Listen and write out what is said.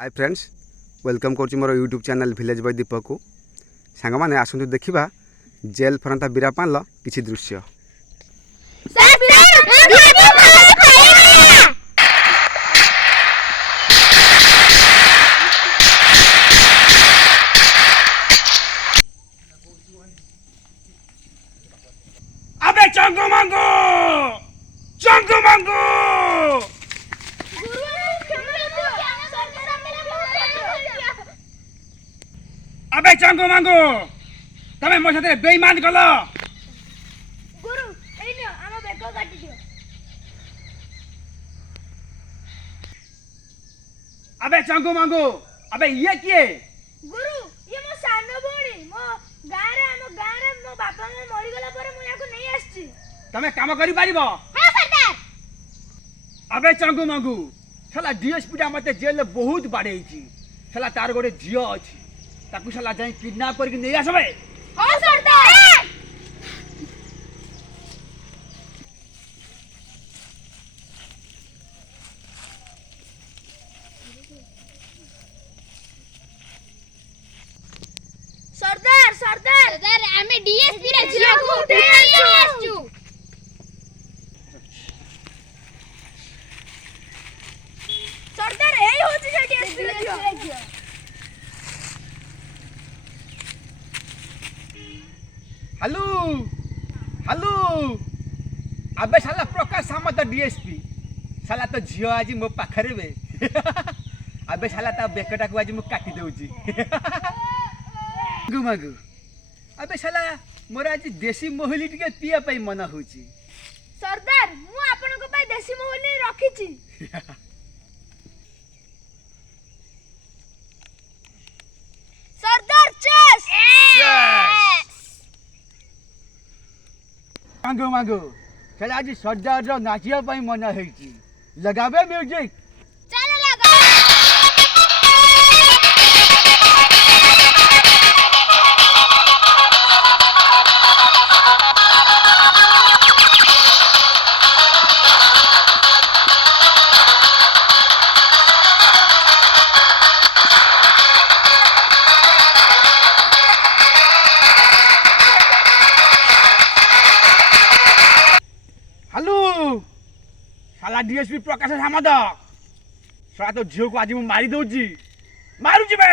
Hi friends welcome करुँच मोर YouTube channel village boy दीपक को सांग मैंने आसतु देखा जेल फरंता बीरापान किसी दृश्य। अबे चंगू मांगू चंगू मांगू अबे चंगू मांगू तमे मो साथे बेईमान कलो गुरु एइनो आम बेको काटी दियो। अबे चंगू मांगू अबे ये किए गुरु ये मो सानो भौणी मो गारे मो बापा मो मरि गला परे मु याको नै आछी। तमे काम करि पारिबो? हां सरदार। अबे चंगू मांगू साला डीएसपी टा मते जेल बहुत बाडेची साला तार गोटे जियो अछि ताकू साला जाई किडनैप करके नै आसबे। हां सरदार। सरदार सरदार सरदार आमे डीएसपी रे जियो को उठे आछू। सरदार एई होची जे डीएसपी रे जियो। हेलो हेलो अबे साला प्रकाश सामंत डीएसपी साला तो झियो आज मो पाखरे बे अबे साला ता बेकटा को आज मु काटी देउची गुमागु अबे साला मोर आज देसी मोहली टिके पिया पई मन होची। सरदार मु आपन को पाई देसी मोहली रखीची। सरदार चेस मांगो मांगो साला आज सरदार रो नाचिया पई मन होईची लगाबे म्यूजिक। चलो लगा। हेलो साला डीएसपी प्रकाश सामंत साला तो झियो को आज मु मारी दउची मारूची बे।